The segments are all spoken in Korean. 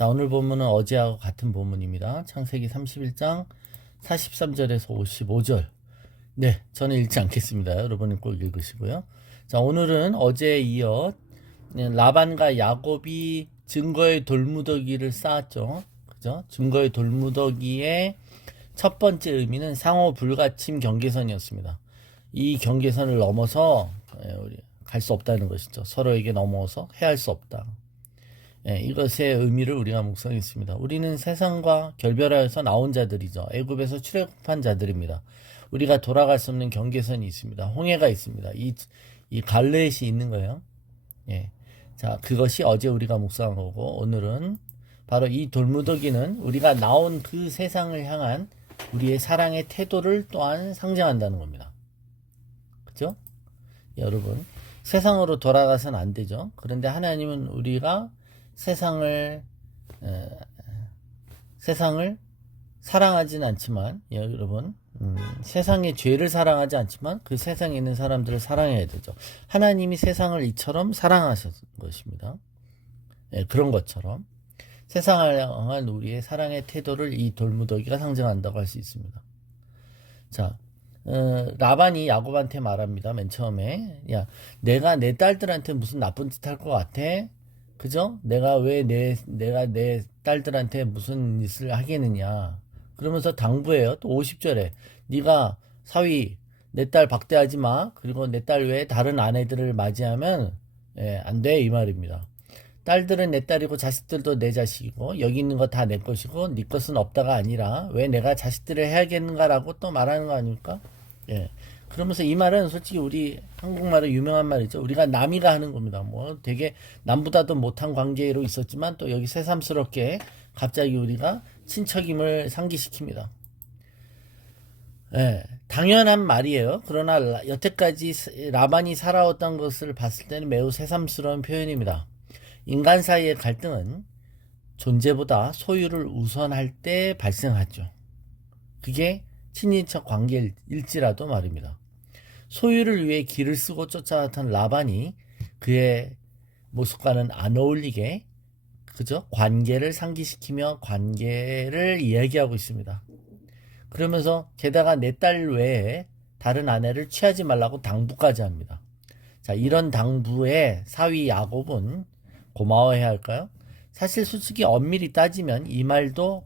자, 오늘 본문은 어제하고 같은 본문입니다. 창세기 31장 43절에서 55절. 네, 저는 읽지 않겠습니다. 여러분은 꼭 읽으시고요. 자, 오늘은 어제에 이어 라반과 야곱이 증거의 돌무더기를 쌓았죠. 그죠? 증거의 돌무더기의 첫 번째 의미는 상호 불가침 경계선이었습니다. 이 경계선을 넘어서 갈 수 없다는 것이죠. 서로에게 넘어서 해할 수 없다. 이것의 의미를 우리가 묵상했습니다. 우리는 세상과 결별하여서 나온 자들이죠. 애굽에서 출애굽한 자들입니다. 우리가 돌아갈 수 없는 경계선이 있습니다. 홍해가 있습니다. 이 갈렛이 있는 거예요. 예. 자, 그것이 어제 우리가 묵상한 거고, 오늘은 바로 이 돌무더기는 우리가 나온 그 세상을 향한 우리의 사랑의 태도를 또한 상징한다는 겁니다. 그죠? 여러분, 세상으로 돌아가서는 안 되죠. 그런데 하나님은 우리가 세상을 사랑하지는 않지만, 여러분, 세상의 죄를 사랑하지 않지만 그 세상에 있는 사람들을 사랑해야 되죠. 하나님이 세상을 이처럼 사랑하신 것입니다. 그런 것처럼 세상을 향한 우리의 사랑의 태도를 이 돌무더기가 상징한다고 할 수 있습니다. 자, 라반이 야곱한테 말합니다. 맨 처음에, 야, 내가 내 딸들한테 무슨 나쁜 짓 할 것 같아? 그죠? 내가 내 딸들한테 무슨 짓을 하겠느냐? 그러면서 당부해요. 또 50절에 네가 사위 내 딸 박대하지 마. 그리고 내 딸 외에 다른 아내들을 맞이하면 안 돼, 이 말입니다. 딸들은 내 딸이고 자식들도 내 자식이고 여기 있는 거 다 내 것이고 네 것은 없다가 아니라 왜 내가 자식들을 해야겠는가라고 또 말하는 거 아닙니까? 예. 그러면서 이 말은 솔직히 우리 한국말의 유명한 말이죠. 우리가 남이가 하는 겁니다. 뭐 되게 남보다도 못한 관계로 있었지만 또 여기 새삼스럽게 갑자기 우리가 친척임을 상기시킵니다. 예, 당연한 말이에요. 그러나 여태까지 라반이 살아왔던 것을 봤을 때는 매우 새삼스러운 표현입니다. 인간 사이의 갈등은 존재보다 소유를 우선할 때 발생하죠. 그게 친인척 관계일지라도 말입니다. 소유를 위해 길을 쓰고 쫓아왔던 라반이 그의 모습과는 안 어울리게, 그죠? 관계를 상기시키며 관계를 이야기하고 있습니다. 그러면서 게다가 내 딸 외에 다른 아내를 취하지 말라고 당부까지 합니다. 자, 이런 당부에 사위 야곱은 고마워해야 할까요? 사실 솔직히 엄밀히 따지면 이 말도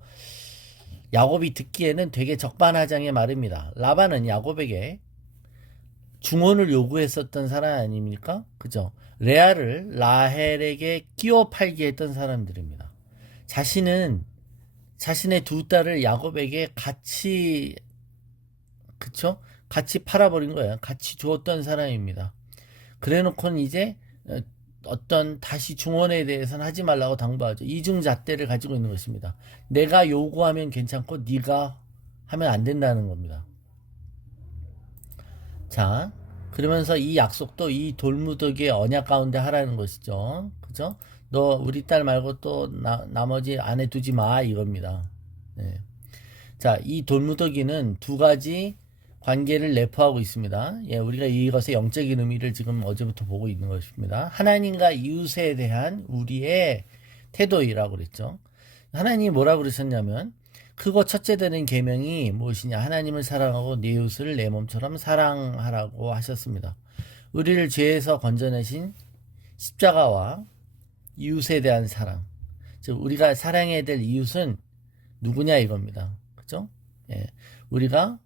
야곱이 듣기에는 되게 적반하장의 말입니다. 라반은 야곱에게 중원을 요구했었던 사람 아닙니까? 그죠? 레아를 라헬에게 끼워 팔게 했던 사람들입니다. 자신의 두 딸을 야곱에게 같이, 그쵸? 같이 팔아버린 거예요. 같이 주었던 사람입니다. 그래 놓고는 이제 어떤 다시 중원에 대해서는 하지 말라고 당부하죠. 이중잣대를 가지고 있는 것입니다. 내가 요구하면 괜찮고 네가 하면 안 된다는 겁니다. 자, 그러면서 이 약속도 이 돌무더기의 언약 가운데 하라는 것이죠. 그죠? 너 우리 딸 말고 또 나머지 아내 두지 마, 이겁니다. 네. 자, 이 돌무더기는 두 가지 관계를 내포하고 있습니다. 예, 우리가 이것의 영적인 의미를 지금 어제부터 보고 있는 것입니다. 하나님과 이웃에 대한 우리의 태도이라고 그랬죠. 하나님이 뭐라고 그러셨냐면, 그거 첫째 되는 계명이 무엇이냐? 하나님을 사랑하고 네 이웃을 내 몸처럼 사랑하라고 하셨습니다. 우리를 죄에서 건져내신 십자가와 이웃에 대한 사랑. 즉 우리가 사랑해야 될 이웃은 누구냐 이겁니다. 그죠? 예. 우리가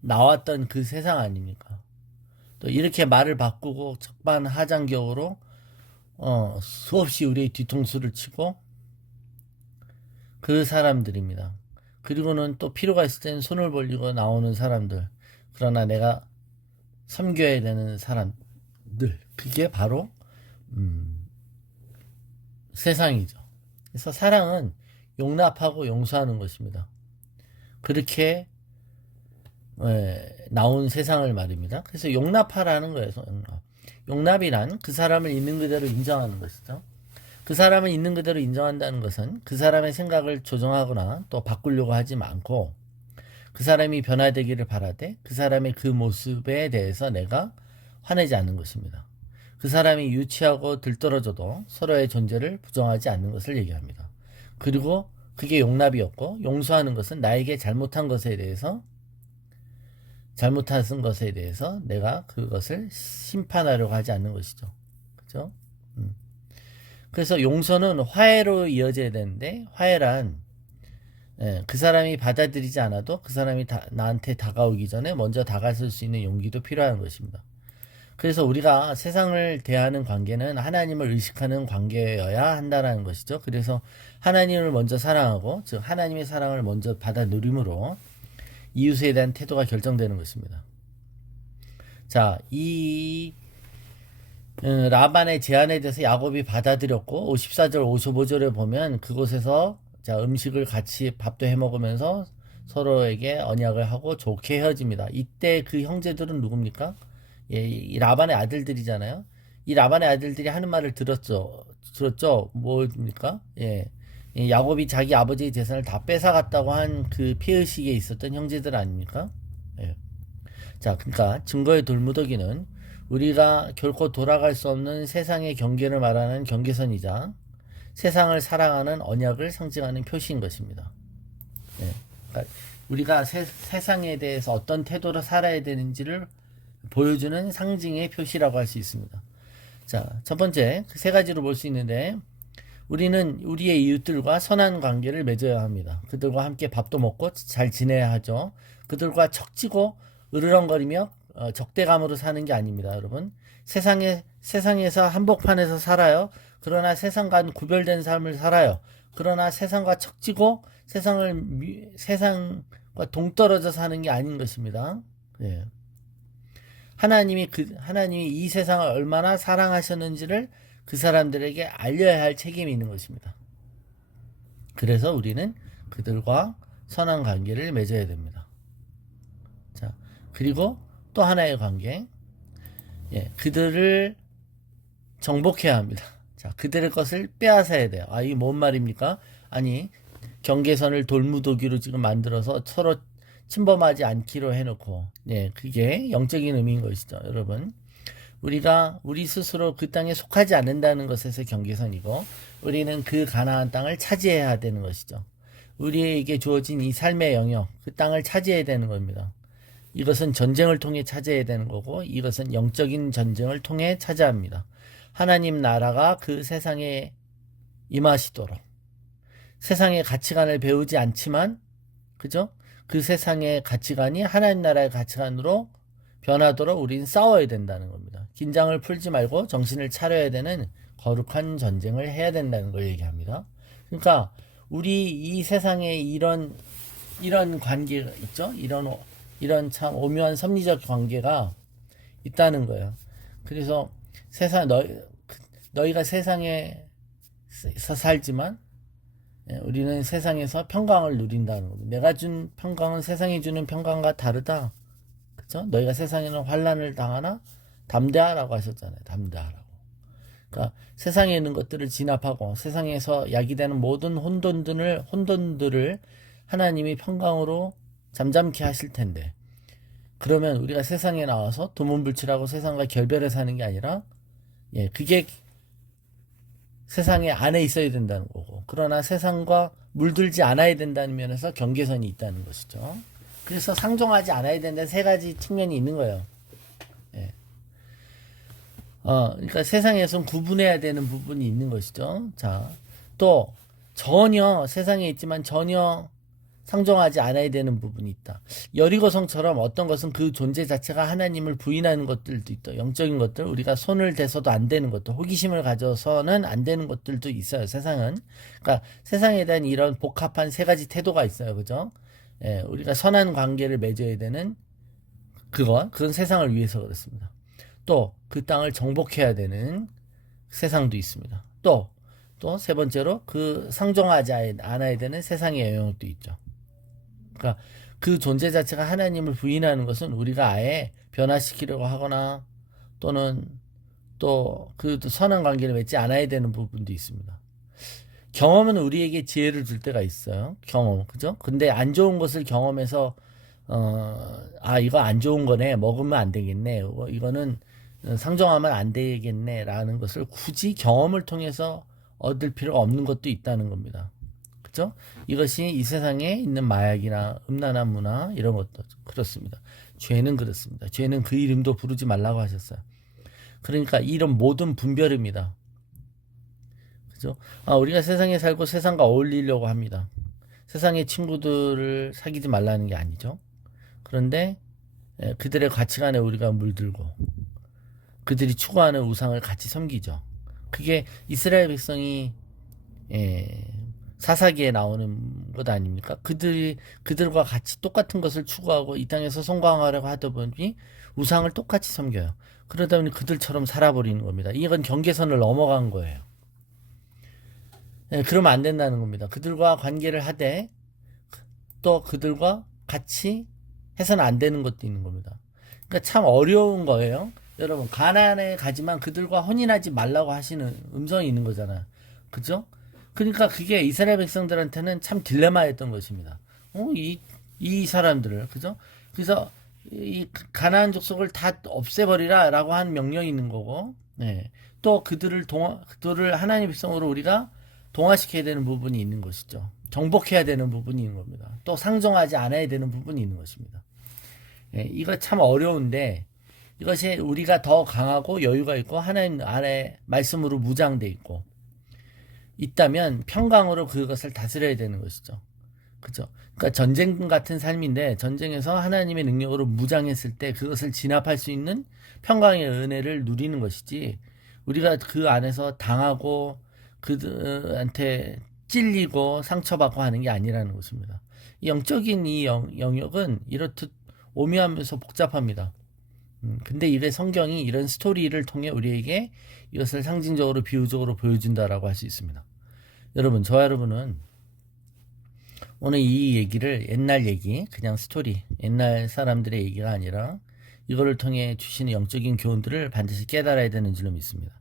나왔던 그 세상 아닙니까? 또 이렇게 말을 바꾸고 적반하장격으로 수없이 우리의 뒤통수를 치고 그 사람들입니다. 그리고는 또 필요가 있을 때는 손을 벌리고 나오는 사람들. 그러나 내가 섬겨야 되는 사람들. 그게 바로 세상이죠. 그래서 사랑은 용납하고 용서하는 것입니다. 그렇게 나온 세상을 말입니다. 그래서 용납하라는 거예요. 용납이란 그 사람을 있는 그대로 인정하는 것이죠. 그 사람을 있는 그대로 인정한다는 것은 그 사람의 생각을 조정하거나 또 바꾸려고 하지 않고 그 사람이 변화되기를 바라되 그 사람의 그 모습에 대해서 내가 화내지 않는 것입니다. 그 사람이 유치하고 들떨어져도 서로의 존재를 부정하지 않는 것을 얘기합니다. 그리고 그게 용납이었고, 용서하는 것은 나에게 잘못한 것에 대해서 내가 그것을 심판하려고 하지 않는 것이죠. 그죠? 그래서 용서는 화해로 이어져야 되는데, 화해란 그 사람이 받아들이지 않아도 그 사람이 나한테 다가오기 전에 먼저 다가설 수 있는 용기도 필요한 것입니다. 그래서 우리가 세상을 대하는 관계는 하나님을 의식하는 관계여야 한다는 것이죠. 그래서 하나님을 먼저 사랑하고, 즉 하나님의 사랑을 먼저 받아 누림으로 이웃에 대한 태도가 결정되는 것입니다. 자, 이 라반의 제안에 대해서 야곱이 받아들였고, 54절 55절에 보면 그곳에서 자, 음식을 같이 밥도 해 먹으면서 서로에게 언약을 하고 좋게 헤어집니다. 이때 그 형제들은 누굽니까? 예, 이 라반의 아들들이잖아요. 이 라반의 아들들이 하는 말을 들었죠. 뭡니까? 예. 야곱이 자기 아버지의 재산을 다 뺏어갔다고 한 그 피의식에 있었던 형제들 아닙니까? 예. 자, 그러니까 증거의 돌무더기는 우리가 결코 돌아갈 수 없는 세상의 경계를 말하는 경계선이자 세상을 사랑하는 언약을 상징하는 표시인 것입니다. 예. 그러니까 우리가 세상에 대해서 어떤 태도로 살아야 되는지를 보여주는 상징의 표시라고 할 수 있습니다. 자, 첫 번째, 그 세 가지로 볼 수 있는데, 우리는 우리의 이웃들과 선한 관계를 맺어야 합니다. 그들과 함께 밥도 먹고 잘 지내야 하죠. 그들과 척지고 으르렁거리며 적대감으로 사는 게 아닙니다, 여러분. 세상에서 한복판에서 살아요. 그러나 세상과는 구별된 삶을 살아요. 그러나 세상과 척지고 세상과 동떨어져 사는 게 아닌 것입니다. 예. 하나님이 이 세상을 얼마나 사랑하셨는지를 그 사람들에게 알려야 할 책임이 있는 것입니다. 그래서 우리는 그들과 선한 관계를 맺어야 됩니다. 자, 그리고 또 하나의 관계, 예, 그들을 정복해야 합니다. 자, 그들의 것을 빼앗아야 돼요. 아, 이게 뭔 말입니까? 아니, 경계선을 돌무더기로 지금 만들어서 서로 침범하지 않기로 해놓고, 예, 그게 영적인 의미인 것이죠, 여러분. 우리가 우리 스스로 그 땅에 속하지 않는다는 것에서 경계선이고, 우리는 그 가나안 땅을 차지해야 되는 것이죠. 우리에게 주어진 이 삶의 영역, 그 땅을 차지해야 되는 겁니다. 이것은 전쟁을 통해 차지해야 되는 거고, 이것은 영적인 전쟁을 통해 차지합니다. 하나님 나라가 그 세상에 임하시도록, 세상의 가치관을 배우지 않지만, 그죠? 그 세상의 가치관이 하나님 나라의 가치관으로 변하도록 우리는 싸워야 된다는 겁니다. 긴장을 풀지 말고 정신을 차려야 되는 거룩한 전쟁을 해야 된다는 걸 얘기합니다. 그러니까 우리 이 세상에 이런 관계가 있죠. 이런 참 오묘한 섭리적 관계가 있다는 거예요. 그래서 너희가 세상에서 살지만 우리는 세상에서 평강을 누린다는 겁니다. 내가 준 평강은 세상이 주는 평강과 다르다. 그죠? 너희가 세상에는 환난을 당하나 담대하라고 하셨잖아요. 담대하라고. 그러니까 세상에 있는 것들을 진압하고 세상에서 야기되는 모든 혼돈들을 하나님이 평강으로 잠잠케 하실 텐데, 그러면 우리가 세상에 나와서 두문불출하고 세상과 결별해 사는 게 아니라, 예, 그게 세상에 안에 있어야 된다는 거고, 그러나 세상과 물들지 않아야 된다는 면에서 경계선이 있다는 것이죠. 그래서 상종하지 않아야 된다는 세 가지 측면이 있는 거예요. 예. 그러니까 세상에선 구분해야 되는 부분이 있는 것이죠. 자, 또 전혀 세상에 있지만 전혀 상종하지 않아야 되는 부분이 있다. 여리고성처럼 어떤 것은 그 존재 자체가 하나님을 부인하는 것들도 있다. 영적인 것들, 우리가 손을 대서도 안 되는 것들, 호기심을 가져서는 안 되는 것들도 있어요. 세상은. 그러니까 세상에 대한 이런 복합한 세 가지 태도가 있어요. 그죠? 예, 우리가 선한 관계를 맺어야 되는 그건 세상을 위해서 그렇습니다. 또 그 땅을 정복해야 되는 세상도 있습니다. 또 세 번째로 그 상종하지 않아야 되는 세상의 영역도 있죠. 그러니까 그 존재 자체가 하나님을 부인하는 것은 우리가 아예 변화시키려고 하거나 또는 또 그 선한 관계를 맺지 않아야 되는 부분도 있습니다. 경험은 우리에게 지혜를 줄 때가 있어요. 경험, 그죠? 근데 안 좋은 것을 경험해서 이거 안 좋은 거네, 먹으면 안 되겠네, 이거는 상종하면 안 되겠네라는 것을 굳이 경험을 통해서 얻을 필요가 없는 것도 있다는 겁니다. 그죠? 이것이 이 세상에 있는 마약이나 음란한 문화 이런 것도 그렇습니다. 죄는 그렇습니다. 죄는 그 이름도 부르지 말라고 하셨어요. 그러니까 이런 모든 분별입니다. 그죠? 우리가 세상에 살고 세상과 어울리려고 합니다. 세상의 친구들을 사귀지 말라는 게 아니죠. 그런데 그들의 가치관에 우리가 물들고 그들이 추구하는 우상을 같이 섬기죠. 그게 이스라엘 백성이 사사기에 나오는 것 아닙니까? 그들과 같이 똑같은 것을 추구하고 이 땅에서 성공하려고 하다 보니 우상을 똑같이 섬겨요. 그러다 보니 그들처럼 살아버리는 겁니다. 이건 경계선을 넘어간 거예요. 그러면 안 된다는 겁니다. 그들과 관계를 하되 또 그들과 같이 해서는 안 되는 것도 있는 겁니다. 그러니까 참 어려운 거예요. 여러분, 가나안에 가지만 그들과 혼인하지 말라고 하시는 음성이 있는 거잖아요. 그죠? 그러니까 그게 이스라엘 백성들한테는 참 딜레마였던 것입니다. 이 사람들을, 그죠? 그래서 이 가나안 족속을 다 없애버리라라고 한 명령이 있는 거고, 네. 또 그들을 하나님의 백성으로 우리가 동화시켜야 되는 부분이 있는 것이죠. 정복해야 되는 부분이 있는 겁니다. 또 상종하지 않아야 되는 부분이 있는 것입니다. 이거 참 어려운데 이것이 우리가 더 강하고 여유가 있고 하나님 안에 말씀으로 무장돼 있고 있다면 평강으로 그것을 다스려야 되는 것이죠. 그죠? 그러니까 전쟁 같은 삶인데 전쟁에서 하나님의 능력으로 무장했을 때 그것을 진압할 수 있는 평강의 은혜를 누리는 것이지 우리가 그 안에서 당하고 그들한테 찔리고 상처받고 하는 게 아니라는 것입니다. 영적인 이 영역은 이렇듯 오묘하면서 복잡합니다. 근데 이게 성경이 이런 스토리를 통해 우리에게 이것을 상징적으로 비유적으로 보여준다라고 할 수 있습니다. 여러분, 저와 여러분은 오늘 이 얘기를 옛날 얘기, 그냥 스토리, 옛날 사람들의 얘기가 아니라 이거를 통해 주시는 영적인 교훈들을 반드시 깨달아야 되는 줄로 믿습니다.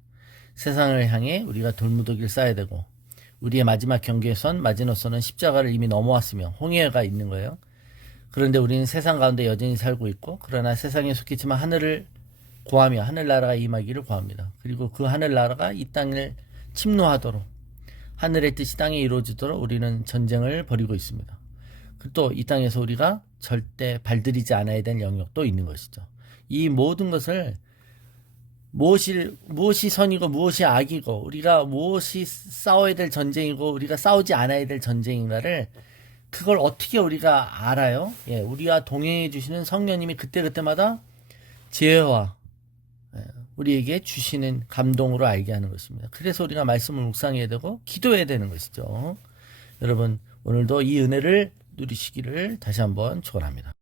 세상을 향해 우리가 돌무더기를 쌓아야 되고 우리의 마지막 경계선, 마지노선은 십자가를 이미 넘어왔으며 홍해가 있는 거예요. 그런데 우리는 세상 가운데 여전히 살고 있고 그러나 세상에 속했지만 하늘을 구하며 하늘나라가 임하기를 구합니다. 그리고 그 하늘나라가 이 땅을 침노하도록 하늘의 뜻이 땅에 이루어지도록 우리는 전쟁을 벌이고 있습니다. 또 이 땅에서 우리가 절대 발들이지 않아야 될 영역도 있는 것이죠. 이 모든 것을 무엇이 선이고 무엇이 악이고 우리가 무엇이 싸워야 될 전쟁이고 우리가 싸우지 않아야 될 전쟁인가를 그걸 어떻게 우리가 알아요? 우리와 동행해 주시는 성령님이 그때그때마다 지혜와 우리에게 주시는 감동으로 알게 하는 것입니다. 그래서 우리가 말씀을 묵상해야 되고 기도해야 되는 것이죠. 여러분, 오늘도 이 은혜를 누리시기를 다시 한번 축원합니다.